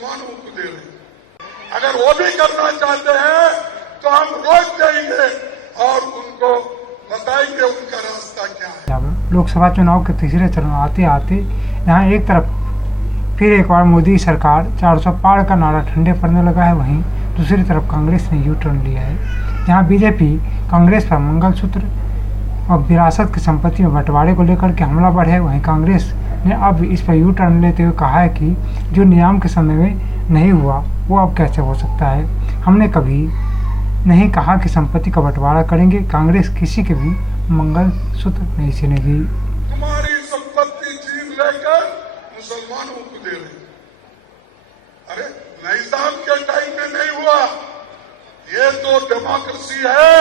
मुसलमानों को दे रहे हैं। अगर वो भी करना चाहते हैं तो हम रोक देंगे और उनको बताएंगे उनका रास्ता क्या है। लोकसभा चुनाव के तीसरे चरण आते आते यहाँ एक तरफ फिर एक बार मोदी सरकार 400 पार का नारा ठंडे पड़ने लगा है, वहीं दूसरी तरफ कांग्रेस ने यू टर्न लिया है। जहाँ बीजेपी कांग्रेस पर मंगलसूत्र और विरासत की संपत्ति में बंटवारे को लेकर के हमलावर है, वहीं कांग्रेस ने अब इस पर यू टर्न लेते हुए कहा है कि जो निजाम के समय में नहीं हुआ वो अब कैसे हो सकता है। हमने कभी नहीं कहा कि संपत्ति का बंटवारा करेंगे, कांग्रेस किसी के भी मंगलसूत्र नहीं छीनेगी। हमारी संपत्ति छीन लेकर मुसलमानों को दे रहे हैं। अरे निजाम के टाइम में नहीं हुआ, ये तो डेमोक्रेसी है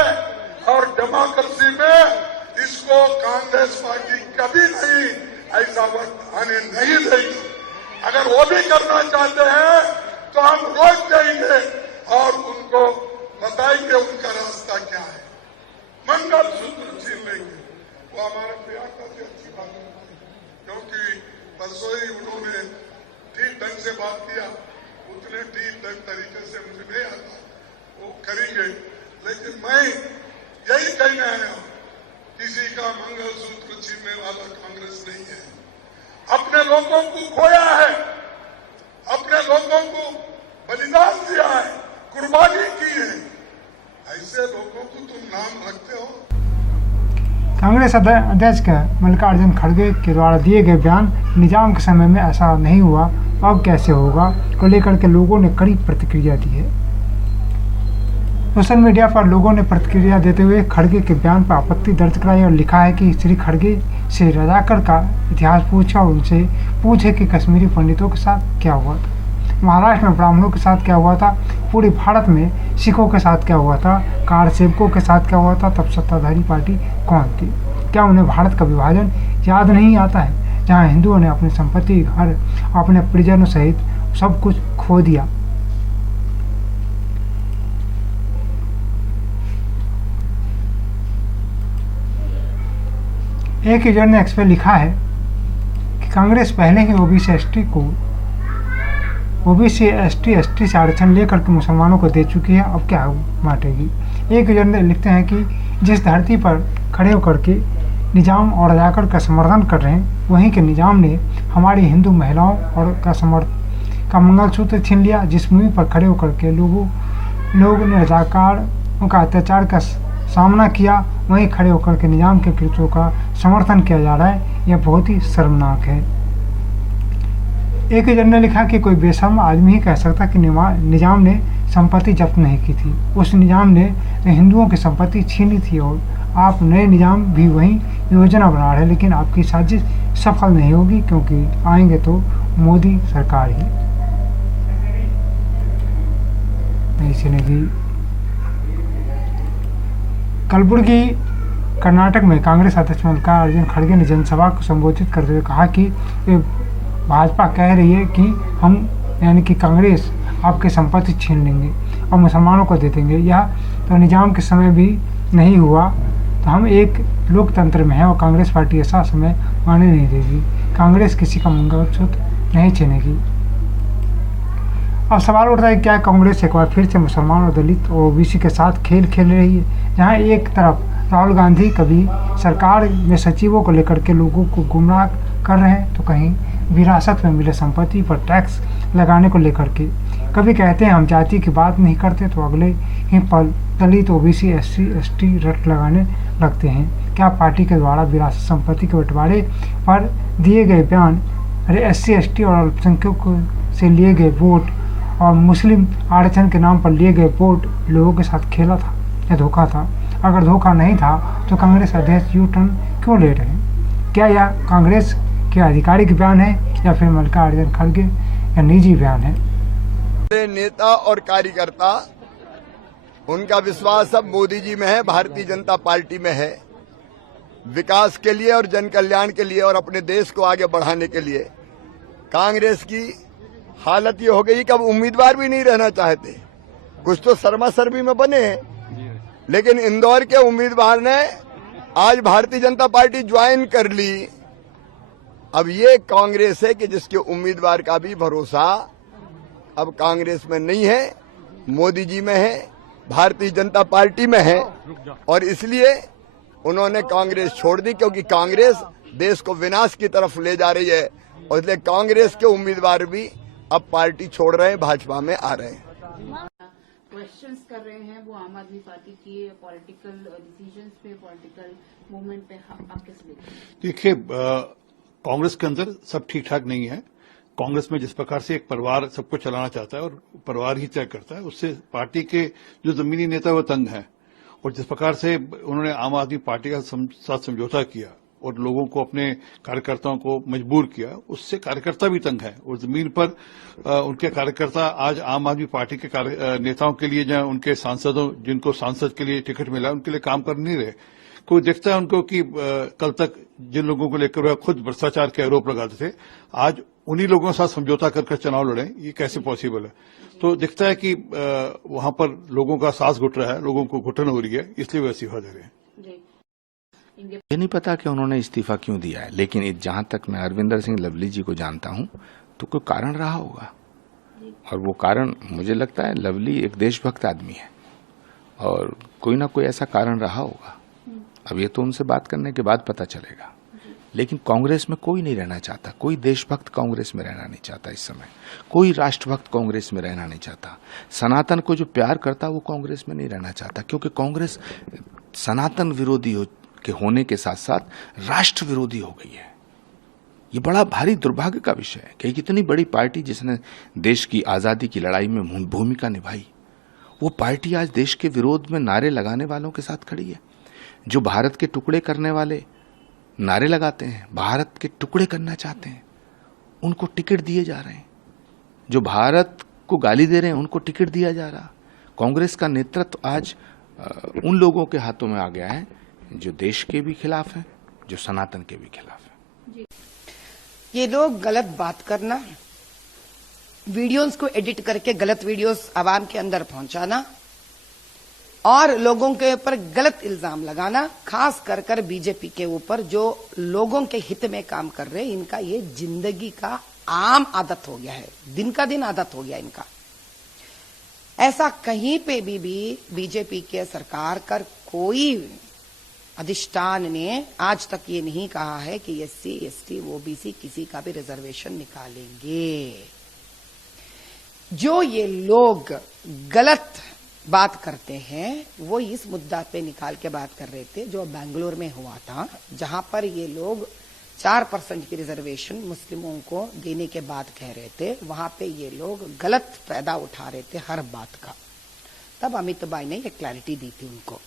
और डेमोक्रेसी में इसको कांग्रेस पार्टी कभी नहीं ऐसा वक्त आने नहीं देगी। अगर वो भी करना चाहते हैं तो हम रोक देंगे और उनको बताएंगे उनका रास्ता क्या है। मंगलसूत्र छीन लेंगे, वो हमारे प्रियंका से अच्छी बात है, क्योंकि परसों ही उन्होंने ठीक ढंग से बात किया, उतने ठीक ढंग तरीके से मुझे नहीं आता, वो करेंगे। लेकिन मैं यही कहना है, किसी का मंगलसूत्र छीनने वाला कांग्रेस नहीं है। अपने लोगों को खोया है, अपने लोगों को बलिदान दिया है, कुर्बानी की है, ऐसे लोगों को तुम नाम रखते हो। कांग्रेस अध्यक्ष मल्लिकार्जुन खड़गे के द्वारा दिए गए बयान निजाम के समय में ऐसा नहीं हुआ अब कैसे होगा को लेकर के लोगों ने कड़ी प्रतिक्रिया दी है। सोशल मीडिया पर लोगों ने प्रतिक्रिया देते हुए खड़गे के बयान पर आपत्ति दर्ज कराई और लिखा है कि श्री खड़गे से रजाकर का इतिहास पूछा और उनसे पूछे कि कश्मीरी पंडितों के साथ क्या हुआ था, महाराष्ट्र में ब्राह्मणों के साथ क्या हुआ था, पूरे भारत में सिखों के साथ क्या हुआ था, कार सेवकों के साथ क्या हुआ था, तब सत्ताधारी पार्टी कौन थी। क्या उन्हें भारत का विभाजन याद नहीं आता है, जहां हिंदुओं ने अपनी संपत्ति, घर, अपने परिजनों सहित सब कुछ खो दिया। एक यूजर ने एक्स पे लिखा है कि कांग्रेस पहले ही ओबीसी एसटी से आरक्षण लेकर के मुसलमानों को दे चुकी है, अब क्या बांटेगी। एक यूजर ने लिखते हैं कि जिस धरती पर खड़े होकर के निजाम और रजाकर का समर्थन कर रहे हैं, वहीं के निजाम ने हमारी हिंदू महिलाओं और का मंगलसूत्र छीन लिया। जिस भूमि पर खड़े होकर के लोगों ने रजाकारों का अत्याचार का सामना किया, वहीं खड़े होकर के निजाम के कृत्यों का समर्थन किया जा रहा है, यह बहुत ही शर्मनाक है। एक यूजर ने लिखा कि कोई बेशर्म आदमी ही कह सकता कि निजाम ने संपत्ति जब्त नहीं की थी, उस निजाम ने हिंदुओं की संपत्ति छीनी थी और आप नए निजाम भी वही योजना बना रहे हैं, लेकिन आपकी साजिश सफल नहीं होगी क्योंकि आएंगे तो मोदी सरकार ही नहीं छीनेगी। कलबुर्गी कर्नाटक में कांग्रेस अध्यक्ष मल्लिकार्जुन खड़गे ने जनसभा को संबोधित करते हुए कहा कि भाजपा कह रही है कि हम यानी कि कांग्रेस आपकी संपत्ति छीन लेंगे और मुसलमानों को दे देंगे, यह तो निजाम के समय भी नहीं हुआ, तो हम एक लोकतंत्र में हैं और कांग्रेस पार्टी ऐसा समय आने नहीं देगी। कांग्रेस किसी का मंगलसूत्र नहीं छीनेगी। अब सवाल उठता है क्या कांग्रेस एक बार फिर से मुसलमान और दलित और ओबीसी के साथ खेल खेल रही है, जहां एक तरफ राहुल गांधी कभी सरकार में सचिवों को लेकर के लोगों को गुमराह कर रहे हैं, तो कहीं विरासत में मिले संपत्ति पर टैक्स लगाने को लेकर के कभी कहते हैं हम जाति की बात नहीं करते, तो अगले ही पल दलित ओबीसी एसटी रट लगाने लगते हैं। क्या पार्टी के द्वारा विरासत संपत्ति के बंटवारे पर दिए गए बयान SC ST और अल्पसंख्यकों से लिए गए वोट और मुस्लिम आरक्षण के नाम पर लिए गए वोट लोगों के साथ खेला था या धोखा था? अगर धोखा नहीं था तो कांग्रेस अध्यक्ष यू टर्न क्यों ले रहे हैं? क्या यह कांग्रेस के आधिकारिक बयान है या फिर मल्लिकार्जुन खड़गे या निजी बयान है? नेता और कार्यकर्ता उनका विश्वास अब मोदी जी में है, भारतीय जनता पार्टी में है। विकास के लिए और जन कल्याण के लिए और अपने देश को आगे बढ़ाने के लिए कांग्रेस की हालत ये हो गई कि अब उम्मीदवार भी नहीं रहना चाहते। कुछ तो शर्मा शर्मी में बने हैं, लेकिन इंदौर के उम्मीदवार ने आज भारतीय जनता पार्टी ज्वाइन कर ली। अब ये कांग्रेस है कि जिसके उम्मीदवार का भी भरोसा अब कांग्रेस में नहीं है, मोदी जी में है, भारतीय जनता पार्टी में है और इसलिए उन्होंने कांग्रेस छोड़ दी क्योंकि कांग्रेस देश को विनाश की तरफ ले जा रही है और इसलिए कांग्रेस के उम्मीदवार भी अब पार्टी छोड़ रहे हैं, भाजपा में आ रहे हैं। क्वेश्चंस कर रहे हैं वो आम आदमी पार्टी की पॉलिटिकल डिसीजंस पे, पॉलिटिकल मूवमेंट पे, आप कैसे देखते हैं? देखिए, कांग्रेस के अंदर सब ठीक ठाक नहीं है। कांग्रेस में जिस प्रकार से एक परिवार सबको चलाना चाहता है और परिवार ही तय करता है, उससे पार्टी के जो जमीनी नेता वो तंग हैं। और जिस प्रकार से उन्होंने आम आदमी पार्टी का साथ समझौता किया और लोगों को, अपने कार्यकर्ताओं को मजबूर किया, उससे कार्यकर्ता भी तंग है। और जमीन पर उनके कार्यकर्ता आज आम आदमी पार्टी के नेताओं के लिए, जहां उनके सांसदों, जिनको सांसद के लिए टिकट मिला, उनके लिए काम कर नहीं रहे। कोई देखता है उनको कि कल तक जिन लोगों को लेकर वह खुद भ्रष्टाचार के आरोप लगाते थे, आज उन्हीं लोगों के साथ समझौता कर चुनाव लड़े, ये कैसे पॉसिबल है? तो दिखता है कि वहां पर लोगों का सांस घुट रहा है, लोगों को घुटन हो रही है, इसलिए वह इस्तीफा दे रहे हैं। ये नहीं पता कि उन्होंने इस्तीफा क्यों दिया है, लेकिन जहां तक मैं अरविंदर सिंह लवली जी को जानता हूं तो कोई कारण रहा होगा। और वो कारण, मुझे लगता है लवली एक देशभक्त आदमी है और कोई ना कोई ऐसा कारण रहा होगा। अब ये तो उनसे बात करने के बाद पता चलेगा। लेकिन कांग्रेस में कोई नहीं रहना चाहता, कोई देशभक्त कांग्रेस में रहना नहीं चाहता इस समय, कोई राष्ट्रभक्त कांग्रेस में रहना नहीं चाहता। सनातन को जो प्यार करता वो कांग्रेस में नहीं रहना चाहता, क्योंकि कांग्रेस सनातन विरोधी होने के साथ साथ राष्ट्र विरोधी हो गई है। ये बड़ा भारी दुर्भाग्य का विषय है कि इतनी बड़ी पार्टी जिसने देश की आजादी की लड़ाई में भूमिका निभाई, वो पार्टी आज देश के विरोध में नारे लगाने वालों के साथ खड़ी है। जो भारत के टुकड़े करने वाले नारे लगाते हैं, भारत के टुकड़े करना चाहते हैं, उनको टिकट दिए जा रहे हैं। जो भारत को गाली दे रहे हैं, उनको टिकट दिया जा रहा। कांग्रेस का नेतृत्व आज उन लोगों के हाथों में आ गया है जो देश के भी खिलाफ हैं, जो सनातन के भी खिलाफ हैं। ये लोग गलत बात करना, वीडियोस को एडिट करके गलत वीडियोस आवाम के अंदर पहुंचाना और लोगों के ऊपर गलत इल्जाम लगाना, खास कर कर बीजेपी के ऊपर जो लोगों के हित में काम कर रहे हैं, इनका ये जिंदगी का आम आदत हो गया है, दिन का दिन आदत हो गया इनका। ऐसा कहीं पे भी बीजेपी के सरकार कर कोई अधिष्ठान ने आज तक ये नहीं कहा है कि एससी, एसटी, ओबीसी किसी का भी रिजर्वेशन निकालेंगे। जो ये लोग गलत बात करते हैं वो इस मुद्दा पे निकाल के बात कर रहे थे जो बेंगलोर में हुआ था, जहां पर ये लोग 4% की रिजर्वेशन मुस्लिमों को देने के बाद कह रहे थे। वहां पे ये लोग गलत फायदा उठा रहे थे हर बात का। तब अमित भाई ने ये क्लैरिटी दी थी उनको।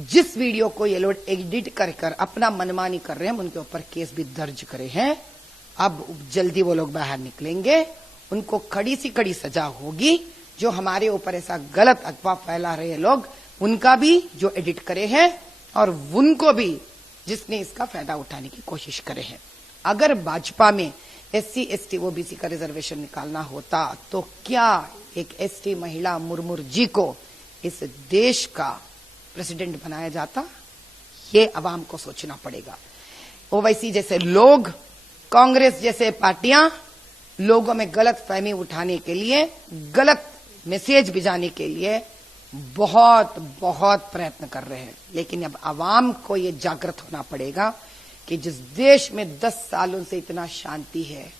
जिस वीडियो को ये लोग एडिट कर अपना मनमानी कर रहे हैं, उनके ऊपर केस भी दर्ज करे हैं। अब जल्दी वो लोग बाहर निकलेंगे, उनको कड़ी सी कड़ी सजा होगी। जो हमारे ऊपर ऐसा गलत अफवाह फैला रहे लोग, उनका भी जो एडिट करे हैं और उनको भी जिसने इसका फायदा उठाने की कोशिश करे हैं। अगर भाजपा में एससी, एसटी, ओबीसी का रिजर्वेशन निकालना होता तो क्या एक एसटी महिला मुर्मू जी को इस देश का प्रेसिडेंट बनाया जाता? ये अवाम को सोचना पड़ेगा। ओवैसी जैसे लोग, कांग्रेस जैसे पार्टियां लोगों में गलत फहमी उठाने के लिए, गलत मैसेज भिजाने के लिए बहुत बहुत प्रयत्न कर रहे हैं। लेकिन अब आवाम को ये जागृत होना पड़ेगा कि जिस देश में 10 सालों से इतना शांति है,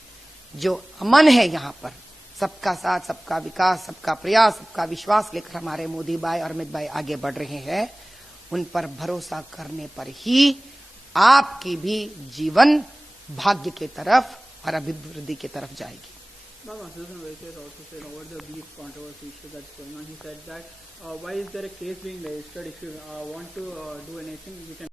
जो अमन है, यहाँ पर सबका साथ, सबका विकास, सबका प्रयास, सबका विश्वास लेकर हमारे मोदी भाई और अमित भाई आगे बढ़ रहे हैं, उन पर भरोसा करने पर ही आपकी भी जीवन भाग्य की तरफ और अभिवृद्धि की तरफ जाएगी। Bhagwan Susan Vaishya also said over the beef controversy issue that's going on, he said that why is there a case being registered? If you want to do anything, you can